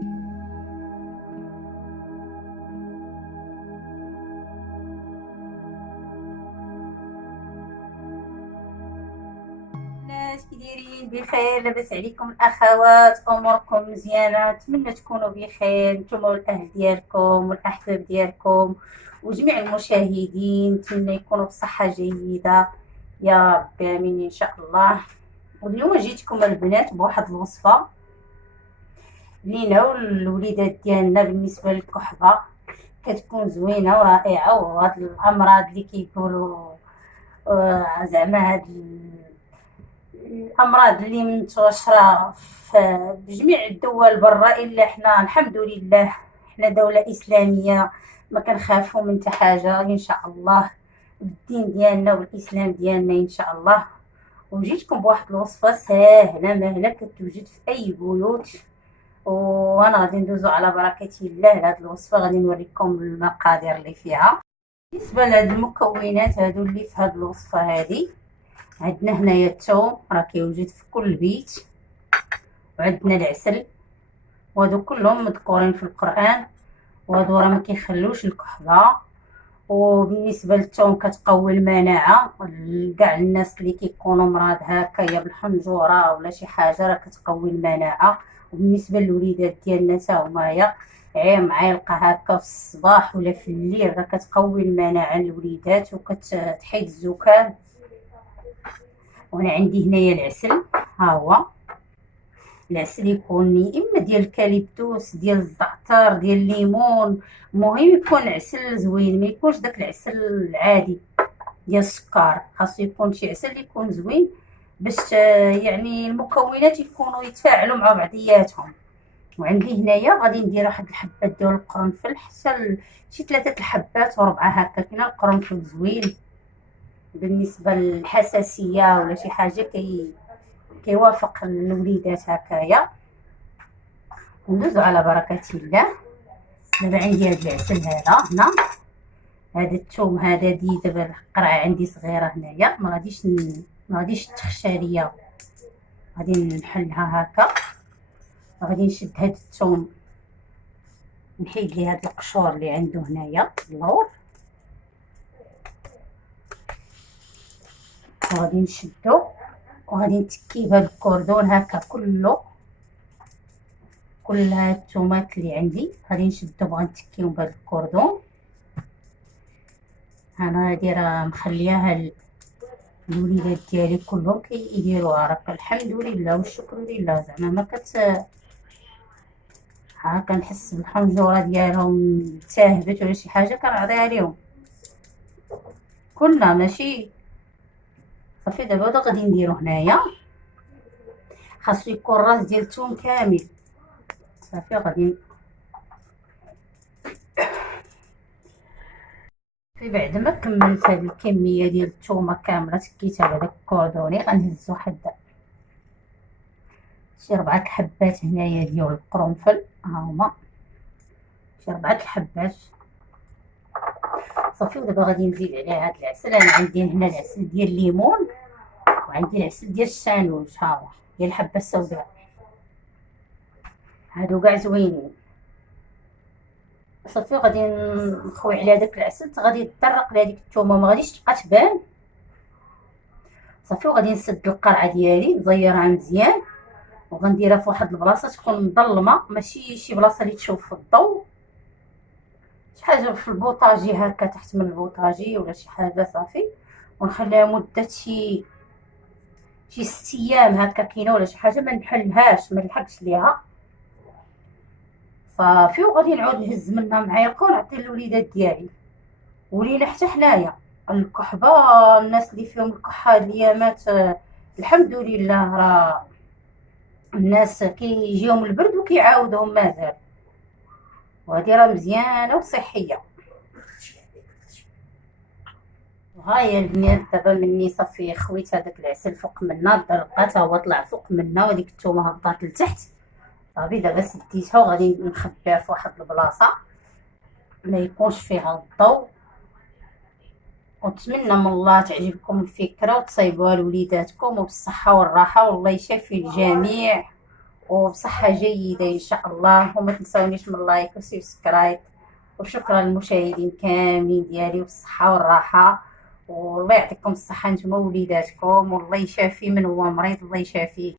الناس كي دايرين؟ بخير؟ لاباس عليكم الاخوات؟ اموركم مزيانه؟ نتمنى تكونوا بخير نتوما والاهل ديالكم والاحباب ديالكم وجميع المشاهدين. نتمنى يكونوا بصحه جيده يا ربي، امين ان شاء الله. واليوم جيتكم البنات بواحد الوصفه لينا والوليدات ديالنا بالنسبه للكحبه، كتكون زوينه ورائعه. وهاد الامراض اللي كيقولوا زعما هاد الامراض اللي منتشره في بجميع الدول برا، الا حنا الحمد لله حنا دوله اسلاميه ما كنخافوا من حتى حاجه ان شاء الله، بالدين ديالنا والاسلام ديالنا ان شاء الله. وجيتكم بواحد الوصفه ساهله مهله كتوجد في اي بيوت، وانا غادي ندوزو على بركه الله لهاد الوصفه. غادي نوريكم المقادير اللي فيها. بالنسبه لهاد المكونات هادو اللي في هاد الوصفه هادي، عندنا هنايا الثوم راه كيوجد في كل بيت، وعندنا العسل وهادو كلهم مذكورين في القران، وهادو راه ما كيخلوش الكحبه. وبالنسبه للثوم كتقوي المناعه، كاع الناس اللي كيكونوا مرض هكايا بالحنجره ولا شي حاجه راه كتقوي المناعه. وبالنسبه للوليدات ديالنا حتى هما معلقه هكا في الصباح ولا في الليل راه كتقوي المناعه للوليدات وكتحيد الزكام. وانا عندي هنايا العسل، ها هو العسل يكون يا اما ديال الكاليبتوس ديال الزعتر ديال الليمون، المهم يكون عسل زوين، ما يكونش داك العسل العادي ديال السكر، خاصو يكون شي عسل يكون زوين باش يعني المكونات يكونوا يتفاعلوا مع بعضياتهم. وعندي هنايا غادي ندير واحد الحبات ديال القرنفل، حتى شي 3 الحبات و4 هكا. كاين القرنفل زوين بالنسبه للحساسيه ولا شي حاجه كيوافق الوليدات هكايا. وندوزو على بركه الله. دابا عندي هاد العسل هذا هنا، هذا الثوم هذا دابا القرعه عندي صغيره هنايا، ما غاديش تخشى ليا، غادي نحلها هكا. غادي نشد هاد الثوم نحيد ليه هاد القشور اللي عنده هنايا اللور، وغادي نشدو وغادي نتكي بهاد الكردون هكا كل هاد الثومات اللي عندي غادي نشدهم وغنتكيهم بهاد الكردون. انا هادي راه مخلياها الوليدات ديالي كلهم كيديروها، راه الحمد لله والشكر لله، زعما ما ها كنحس بالحنجره ديالهم تاهبت ولا شي حاجه كنعطيها ليهم كلنا ماشي صافي. دابا غادي نديرو هنايا، خاصو يكون راس ديال الثوم كامل صافي. غادي بعد ما كملت هاد الكميه ديال الثومه كامله تكيتها بهذاك الكوردوني، غنهز واحد شي 4 الحبات هنايا ديال القرنفل، ها هما شي 4 الحبات صافي. ودابا غادي نزيد عليها هاد العسل. انا عندي هنا العسل ديال الليمون وعندي العسل ديال الشانوج، ها هو ديال الحبه السوداء، هادو كاع زوينين صافي. غادي نخوي على داك العسل، غادي يطرق لهاديك الثومه ما غاديش تبقى تبان صافي. وغادي نسد القرعه ديالي نزيرها مزيان، وغنديرها في واحد البلاصه تكون مظلمه، ماشي شي بلاصه اللي تشوف في الضوء، شي حاجه في البوطاجي هكا تحت من البوطاجي ولا شي حاجه صافي. ونخليها مده شي 6 ايام هكا كاينه ولا شي حاجه، ما نحلهاش ما نلحقش ليها صافي. وغادي نعاود نهز منها معلقه ونعطي للوليدات ديالي ولينا حتى حنايا. الكحبه الناس اللي فيهم الكحه هاد الايامات الحمد لله راه الناس كيجيهم البرد وكيعاودهم مازال، وهذه راه مزيانه وصحيه. ها هي البنات دابا مني صافي خويت هذاك العسل فوق منا، الدرقه تا هو طلع فوق منا وديك الثومه هبطات لتحت صافي. دابا سديتها وغادي نخبيها في واحد البلاصه ما يكونش فيها الضوء. ونتمنى من الله تعجبكم الفكره وتصايبوها لوليداتكم وبالصحه والراحه، والله يشافي الجميع وبصحة جيدة إن شاء الله. وما تنسونيش من لايك وسبسكرايب. وشكرا للمشاهدين كاملين ديالي، والصحة والراحة. والله يعطيكم الصحة نتوما ووليداتكم، والله يشافي من هو مريض، الله يشافيه.